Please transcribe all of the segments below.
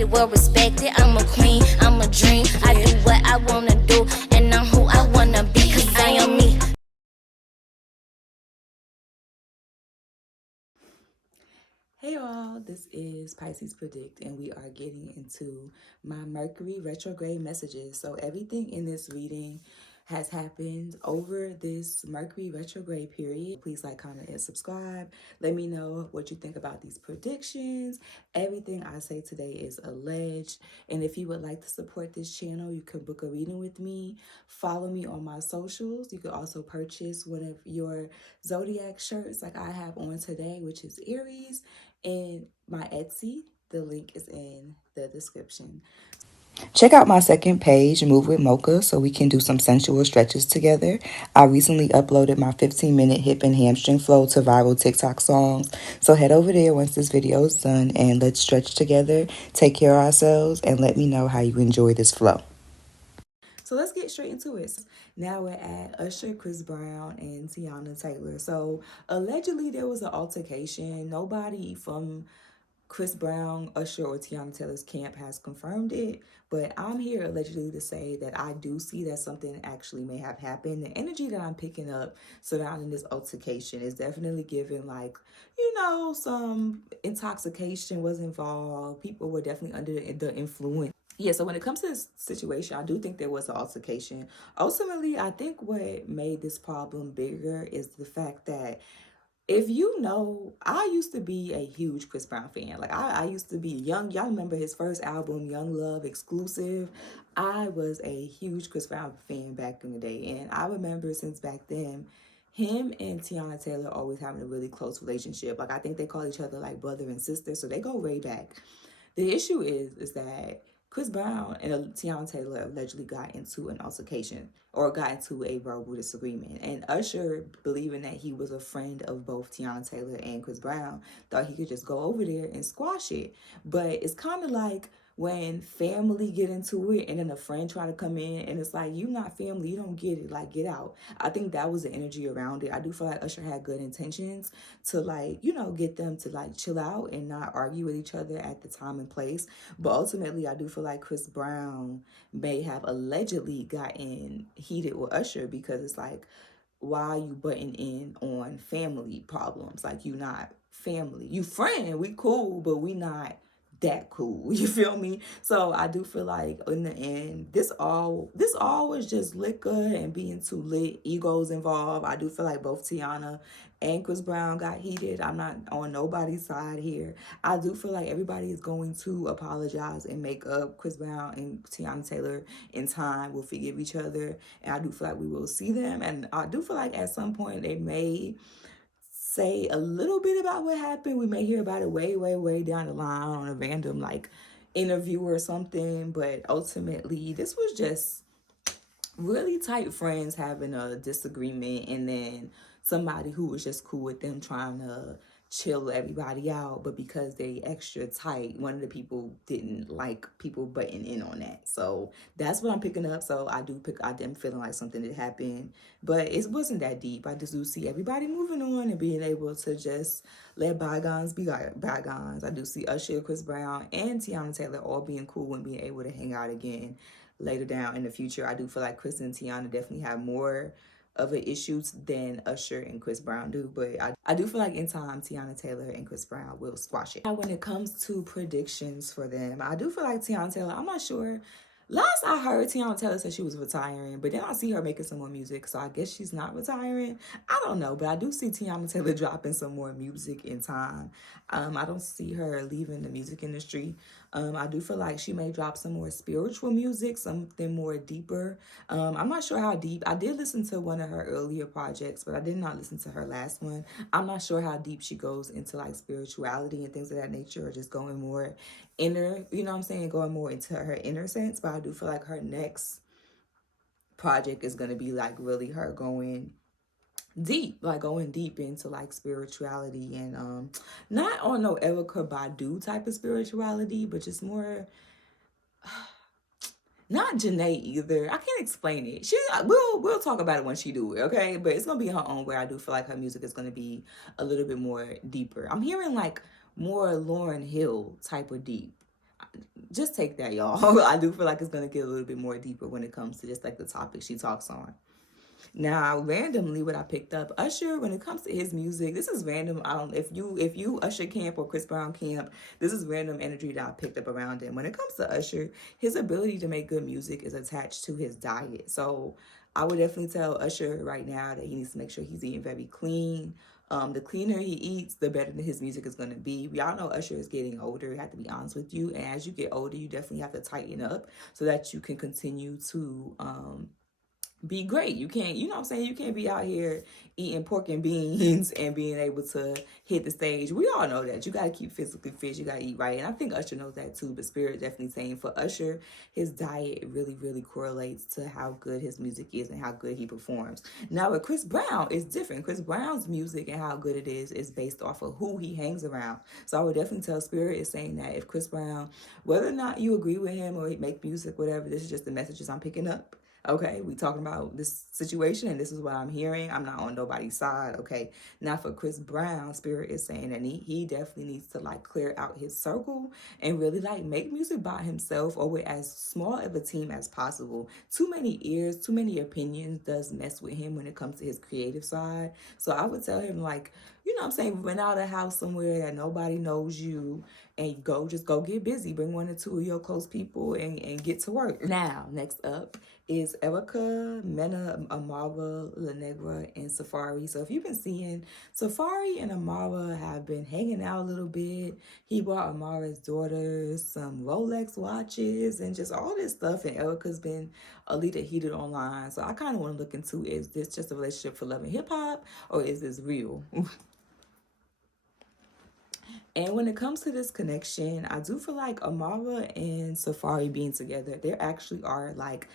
the world respect it. I'm a queen, I'm a dream. I do what I wanna do, and I'm who I wanna be, cause I am me. Hey all, this is Pisces Predict, and we are getting into my Mercury retrograde messages. So everything in this reading has happened over this Mercury retrograde period. Please like, comment, and subscribe. Let me know what you think about these predictions. Everything I say today is alleged. And if you would like to support this channel, you can book a reading with me. Follow me on my socials. You can also purchase one of your zodiac shirts like I have on today, which is Aries, and my Etsy. The link is in the description. Check out my second page, Move with Mocha, so we can do some sensual stretches together. I recently uploaded my 15-minute hip and hamstring flow to viral TikTok songs. So head over there once this video is done and let's stretch together, take care of ourselves, and let me know how you enjoy this flow. So let's get straight into it. Now we're at Usher, Chris Brown, and Tiana Taylor. So allegedly there was an altercation. Nobody from Chris Brown, Usher, or Tiana Taylor's camp has confirmed it, but I'm here allegedly to say that I do see that something actually may have happened. The energy that I'm picking up surrounding this altercation is definitely giving, like, you know, some intoxication was involved. People were definitely under the influence. Yeah, so when it comes to this situation, I do think there was an altercation. Ultimately, I think what made this problem bigger is the fact that, if you know, I used to be a huge Chris Brown fan. Like, I used to be young. Y'all remember his first album, Young Love Exclusive? I was a huge Chris Brown fan back in the day. And I remember since back then, him and Tiana Taylor always having a really close relationship. Like, I think they call each other like brother and sister. So they go way back. The issue is that Chris Brown and Tiana Taylor allegedly got into an altercation or got into a verbal disagreement. And Usher, believing that he was a friend of both Tiana Taylor and Chris Brown, thought he could just go over there and squash it. But it's kind of like when family get into it and then a friend try to come in and it's like, you not family, you don't get it, like, get out. I think that was the energy around it. I do feel like Usher had good intentions to, like, you know, get them to, like, chill out and not argue with each other at the time and place. But ultimately, I do feel like Chris Brown may have allegedly gotten heated with Usher because it's like, why are you butting in on family problems? Like, you not family. You friend, we cool, but we not that cool. You feel me? So I do feel like in the end, this all was just liquor and being too lit, egos involved. I do feel like both Tiana and Chris Brown got heated. I'm not on nobody's side here. I do feel like everybody is going to apologize and make up. Chris Brown and Tiana Taylor in time will forgive each other, and I do feel like we will see them. And I do feel like at some point they may say a little bit about what happened. We may hear about it way, way, way down the line on a random, like, interview or something. But ultimately, this was just really tight friends having a disagreement, and then somebody who was just cool with them trying to chill everybody out, but because they extra tight, one of the people didn't like people butting in on that. So that's what I'm picking up. So I am feeling like something that happened, but it wasn't that deep. I just do see everybody moving on and being able to just let bygones be bygones. I do see Usher, Chris Brown, and Tiana Taylor all being cool and being able to hang out again later down in the future. I do feel like Chris and Tiana definitely have more of an issues than Usher and Chris Brown do, but I do feel like in time Tiana Taylor and Chris Brown will squash it. Now, when it comes to predictions for them, I do feel like Tiana Taylor, I'm not sure. Last I heard, Tiana Taylor said she was retiring, but then I see her making some more music, so I guess she's not retiring. I don't know, but I do see Tiana Taylor dropping some more music in time. I don't see her leaving the music industry. I do feel like she may drop some more spiritual music, something more deeper. I'm not sure how deep. I did listen to one of her earlier projects, but I did not listen to her last one. I'm not sure how deep she goes into, like, spirituality and things of that nature, or just going more inner, you know what I'm saying, going more into her inner sense. But I do feel like her next project is going to be, like, really her going deep, like going deep into, like, spirituality, and not on no Erica Badu type of spirituality, but just more, not Janae either. I can't explain it. We'll talk about it when she do it, okay? But it's gonna be her own way. I do feel like her music is gonna be a little bit more deeper. I'm hearing, like, more Lauryn Hill type of deep. just take that, y'all. I do feel like it's gonna get a little bit more deeper when it comes to just like the topic she talks on. Now, randomly, what I picked up, Usher, when it comes to his music, this is random. I don't if you Usher camp or Chris Brown camp, this is random energy that I picked up around him. When it comes to Usher, his ability to make good music is attached to his diet. So I would definitely tell Usher right now that he needs to make sure he's eating very clean. The cleaner he eats, the better his music is going to be. We all know Usher is getting older. I have to be honest with you. And as you get older, you definitely have to tighten up so that you can continue to be great. You can't, you know what I'm saying? You can't be out here eating pork and beans and being able to hit the stage. We all know that. You got to keep physically fit. You got to eat right. And I think Usher knows that too. But Spirit definitely saying for Usher, his diet really, really correlates to how good his music is and how good he performs. Now with Chris Brown, it's different. Chris Brown's music and how good it is based off of who he hangs around. So I would definitely tell Spirit is saying that if Chris Brown, whether or not you agree with him or he make music, whatever, this is just the messages I'm picking up. Okay, we talking about this situation and this is what I'm hearing. I'm not on nobody's side. Okay, now for Chris Brown, Spirit is saying that he definitely needs to like clear out his circle and really like make music by himself or with as small of a team as possible. Too many ears, too many opinions does mess with him when it comes to his creative side. So I would tell him like, you know what I'm saying, rent out a house somewhere that nobody knows you and just go get busy. Bring 1 or 2 of your close people and get to work. Now, next up is Erica, Mena, Amara, La Negra, and Safaree. So if you've been seeing, Safaree and Amara have been hanging out a little bit. He bought Amara's daughter some Rolex watches and just all this stuff. And Erica's been a little heated online. So I kind of want to look into, is this just a relationship for love and hip hop or is this real? And when it comes to this connection, I do feel like Amara and Safaree being together, they actually are like,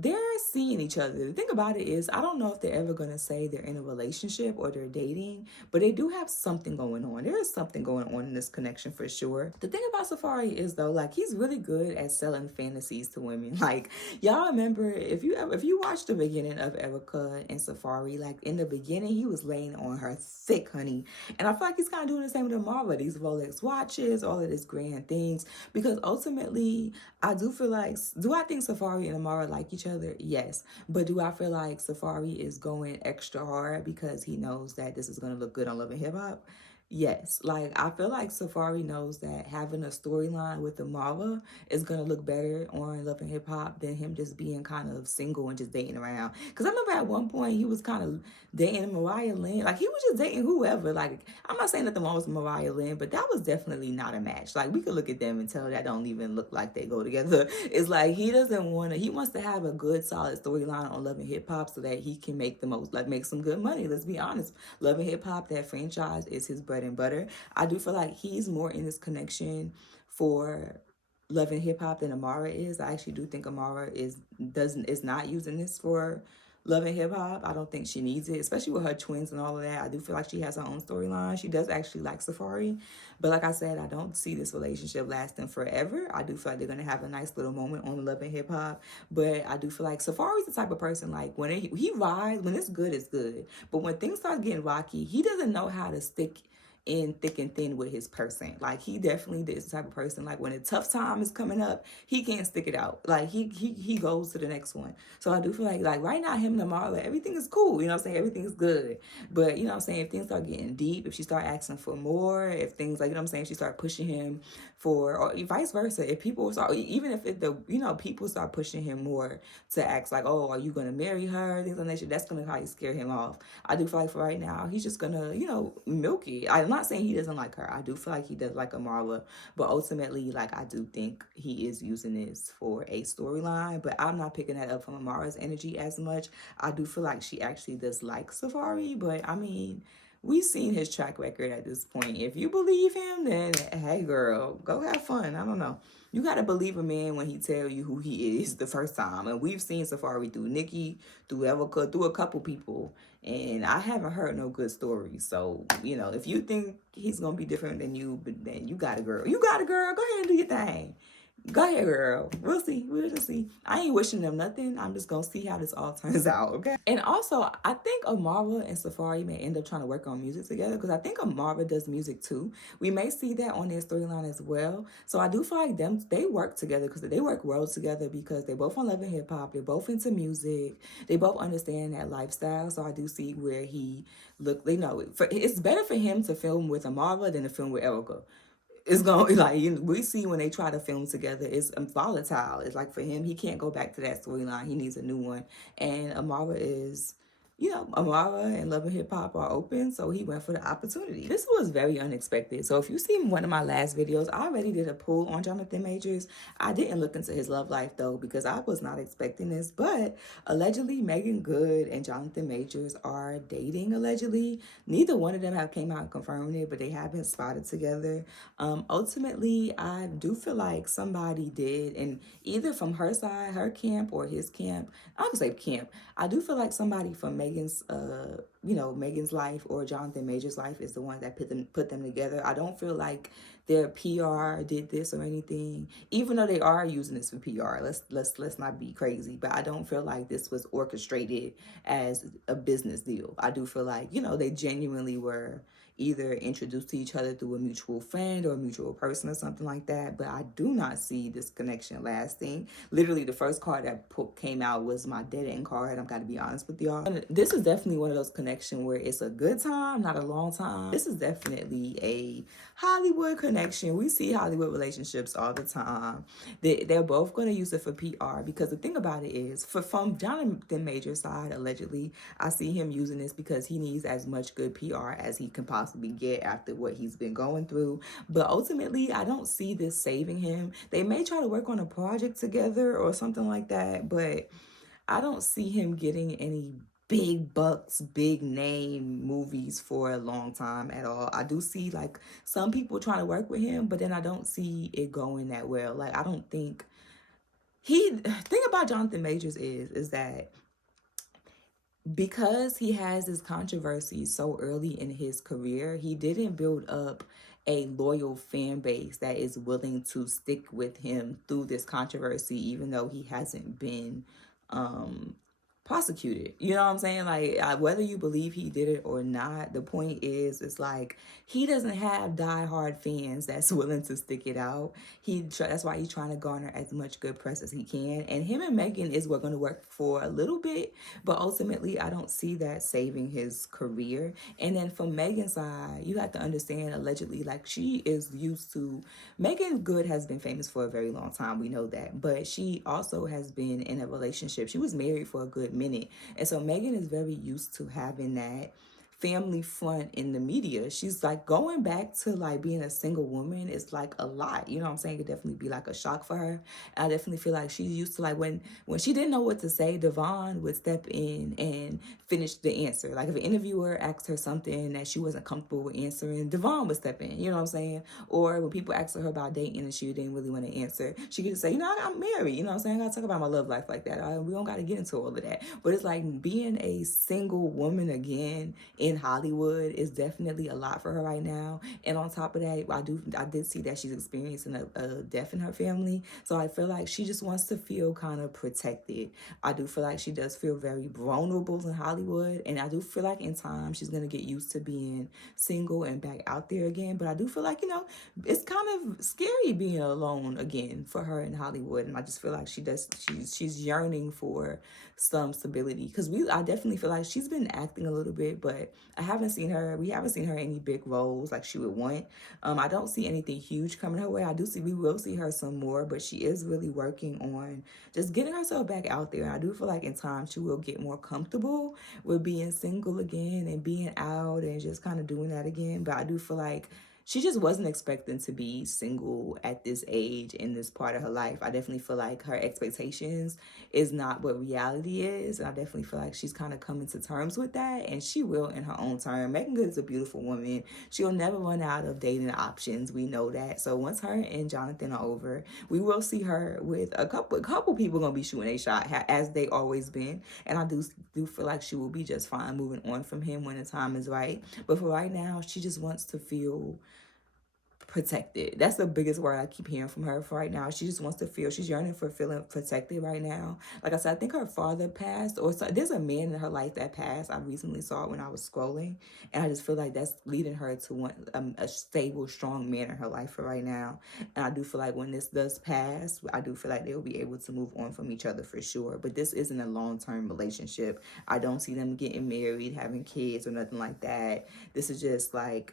they're seeing each other. The thing about it is, I don't know if they're ever going to say they're in a relationship or they're dating, but they do have something going on. There is something going on in this connection for sure. The thing about Safaree is though, like he's really good at selling fantasies to women. Like y'all remember, if you watch the beginning of Erica and Safaree, like in the beginning, he was laying on her thick, honey. And I feel like he's kind of doing the same with Amara. These Rolex watches, all of these grand things, because ultimately, I do feel like, do I think Safaree and Amara like each other? Yes. But do I feel like Safaree is going extra hard because he knows that this is going to look good on Love and Hip Hop? Yes. Like, I feel like Safaree knows that having a storyline with Amara is going to look better on Love and Hip Hop than him just being kind of single and just dating around. Because I remember at one point he was kind of dating Mariah Lynn. Like, he was just dating whoever. Like, I'm not saying that the one was Mariah Lynn, but that was definitely not a match. Like, we could look at them and tell that don't even look like they go together. It's like he doesn't want to, he wants to have a good, solid storyline on Love and Hip Hop so that he can make the most, like, make some good money. Let's be honest. Love and Hip Hop, that franchise is his bread and butter. I do feel like he's more in this connection for Love and Hip Hop than Amara is. I actually do think Amara is not using this for Love and Hip Hop. I don't think she needs it, especially with her twins and all of that. I do feel like she has her own storyline. She does actually like Safaree. But like I said, I don't see this relationship lasting forever. I do feel like they're going to have a nice little moment on Love and Hip Hop. But I do feel like Safaree's the type of person, like, when he rides, when it's good. But when things start getting rocky, he doesn't know how to stick in thick and thin with his person. Like he definitely is the type of person, like when a tough time is coming up, he can't stick it out. Like he goes to the next one. So I do feel like right now him and Amara, everything is cool. You know what I'm saying? Everything is good. But you know what I'm saying? If things start getting deep, if she start asking for more, if things like, you know what I'm saying, if she start pushing him for, or vice versa, if people start, even if people start pushing him more to ask like, oh, are you gonna marry her? Things like that, that's gonna probably scare him off. I do feel like for right now, he's just gonna, milk it. I'm not saying he doesn't like her. I do feel like he does like Amara, but ultimately, like, I do think he is using this for a storyline, but I'm not picking that up from Amara's energy as much. I do feel like she actually does like Safaree, but I mean, we've seen his track record at this point. If you believe him, then hey girl, go have fun. I don't know. You gotta believe a man when he tell you who he is the first time. And we've seen Safaree through Nikki, through Erica, through a couple people. And I haven't heard no good stories. So, if you think he's gonna be different than you, but then you got a girl. You got a girl, go ahead and do your thing. Go ahead, girl. We'll see. We'll just see. I ain't wishing them nothing. I'm just gonna see how this all turns out, okay? And also, I think Amara and Safaree may end up trying to work on music together because I think Amara does music too. We may see that on their storyline as well. So I do feel like they work together because they work well together because they both on Love and Hip Hop. They're both into music. They both understand that lifestyle. So I do see where he look. They know it's better for him to film with Amara than to film with Erica. It's going like we see when they try to film together, it's volatile. It's like for him, he can't go back to that storyline. He needs a new one. And Amara is, Amara and Love and Hip Hop are open, so he went for the opportunity. This was very unexpected. So if you see one of my last videos, I already did a poll on Johnathan Majors. I didn't look into his love life though because I was not expecting this. But allegedly, Megan Good and Johnathan Majors are dating. Allegedly, neither one of them have came out and confirmed it, but they have been spotted together. Ultimately, I do feel like somebody did, and either from her side, her camp, or his camp, I would say camp. I do feel like somebody from Megan's, Megan's life or Johnathan Major's life is the one that put them together. I don't feel like their PR did this or anything, even though they are using this for PR. Let's not be crazy, but I don't feel like this was orchestrated as a business deal. I do feel like they genuinely were either introduced to each other through a mutual friend or a mutual person or something like that. But I do not see this connection lasting. Literally, the first card that came out was my dead end card. I'm gotta be honest with y'all. And this is definitely one of those connections where it's a good time, not a long time. This is definitely a Hollywood connection. We see Hollywood relationships all the time. They're both gonna use it for PR because the thing about it is, from Johnathan Major's side, allegedly, I see him using this because he needs as much good PR as he can possibly get after what he's been going through. But ultimately, I don't see this saving him. They may try to work on a project together or something like that, but I don't see him getting any big bucks, big name movies for a long time at all. I do see like some people trying to work with him, but then I don't see it going that well. Like I don't think thing about Johnathan Majors is that because he has this controversy so early in his career, he didn't build up a loyal fan base that is willing to stick with him through this controversy, even though he hasn't been prosecuted. You know what I'm saying? Like, whether you believe he did it or not, the point is, it's like he doesn't have diehard fans that's willing to stick it out. That's why he's trying to garner as much good press as he can. And him and Megan is what going to work for a little bit, but ultimately, I don't see that saving his career. And then from Megan's side, you have to understand, allegedly, like she is used to. Megan Good has been famous for a very long time. We know that, but she also has been in a relationship. She was married for a good minute. And so Megan is very used to having that family front in the media. She's like going back to like being a single woman is like a lot. You know what I'm saying? It could definitely be like a shock for her. I definitely feel like she's used to like when she didn't know what to say, Devon would step in and finish the answer. Like if an interviewer asked her something that she wasn't comfortable with answering, Devon would step in. You know what I'm saying? Or when people asked her about dating and she didn't really want to answer, she could just say, I'm married. You know what I'm saying? I gotta talk about my love life like that. We don't gotta get into all of that. But it's like being a single woman again in Hollywood is definitely a lot for her right now. And on top of that, I did see that she's experiencing a death in her family. So I feel like she just wants to feel kind of protected. I do feel like she does feel very vulnerable in Hollywood. And I do feel like in time she's going to get used to being single and back out there again. But I do feel like, it's kind of scary being alone again for her in Hollywood. And I just feel like she's yearning for some stability. Because I definitely feel like she's been acting a little bit, but we haven't seen her in any big roles like she would want. I don't see anything huge coming her way. We will see her some more, but she is really working on just getting herself back out there. I do feel like in time she will get more comfortable with being single again and being out and just kind of doing that again. But I do feel like she just wasn't expecting to be single at this age in this part of her life. I definitely feel like her expectations is not what reality is. And I definitely feel like she's kind of coming to terms with that. And she will in her own time. Megan Good is a beautiful woman. She'll never run out of dating options. We know that. So once her and Johnathan are over, we will see her with a couple people gonna be shooting a shot as they always been. And I do feel like she will be just fine moving on from him when the time is right. But for right now, she just wants to feel protected. That's the biggest word I keep hearing from her for right now. She just wants to feel, she's yearning for feeling protected right now. Like I said, I think her father passed, or so, there's a man in her life that passed. I recently saw it when I was scrolling, and I just feel like that's leading her to want a stable, strong man in her life for right now. And I do feel like when this does pass, I do feel like they'll be able to move on from each other for sure. But this isn't a long-term relationship. I don't see them getting married, having kids, or nothing like that. This is just like,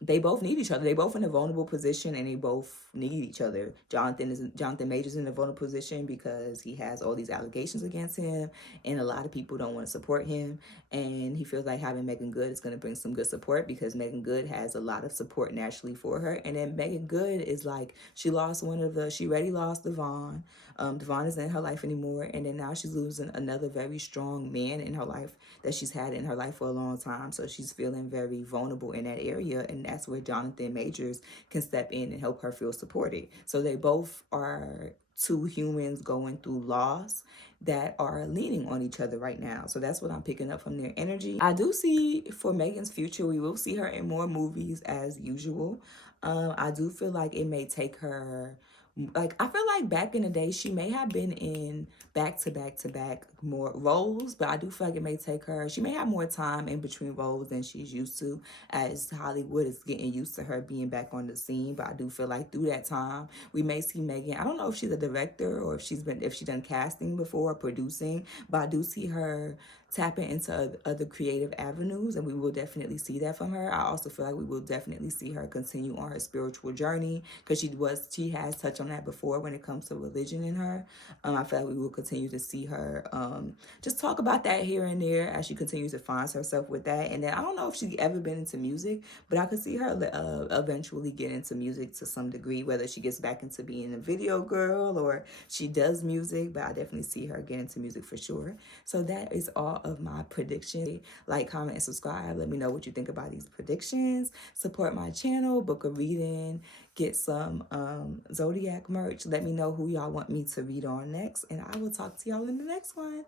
they both need each other. They both in a vulnerable position, and they both need each other. Johnathan Majors in a vulnerable position because he has all these allegations against him, and a lot of people don't want to support him. And he feels like having Megan Good is going to bring some good support because Megan Good has a lot of support naturally for her. And then Megan Good is like, she already lost Devon. Devon isn't in her life anymore, and then now she's losing another very strong man in her life that she's had in her life for a long time. So she's feeling very vulnerable in that area, and that's where Johnathan Majors can step in and help her feel supported. So they both are two humans going through loss that are leaning on each other right now. So that's what I'm picking up from their energy. I do see for Megan's future, we will see her in more movies as usual. I do feel like it may take her, like, I feel like back in the day, she may have been in back to back more roles, but I do feel like it may take her, she may have more time in between roles than she's used to, as Hollywood is getting used to her being back on the scene. But I do feel like through that time, we may see Megan, I don't know if she's a director or if she's done casting before or producing, but I do see her tapping into other creative avenues, and we will definitely see that from her. I also feel like we will definitely see her continue on her spiritual journey, because she has touched on that before when it comes to religion in her. I feel like we will continue to see her just talk about that here and there as she continues to find herself with that. And then I don't know if she's ever been into music, but I could see her eventually get into music to some degree, whether she gets back into being a video girl or she does music, but I definitely see her get into music for sure. So that is all of my predictions. Like, comment, and subscribe. Let me know what you think about these predictions. Support my channel, book a reading, get some Zodiac merch. Let me know who y'all want me to read on next, and I will talk to y'all in the next one.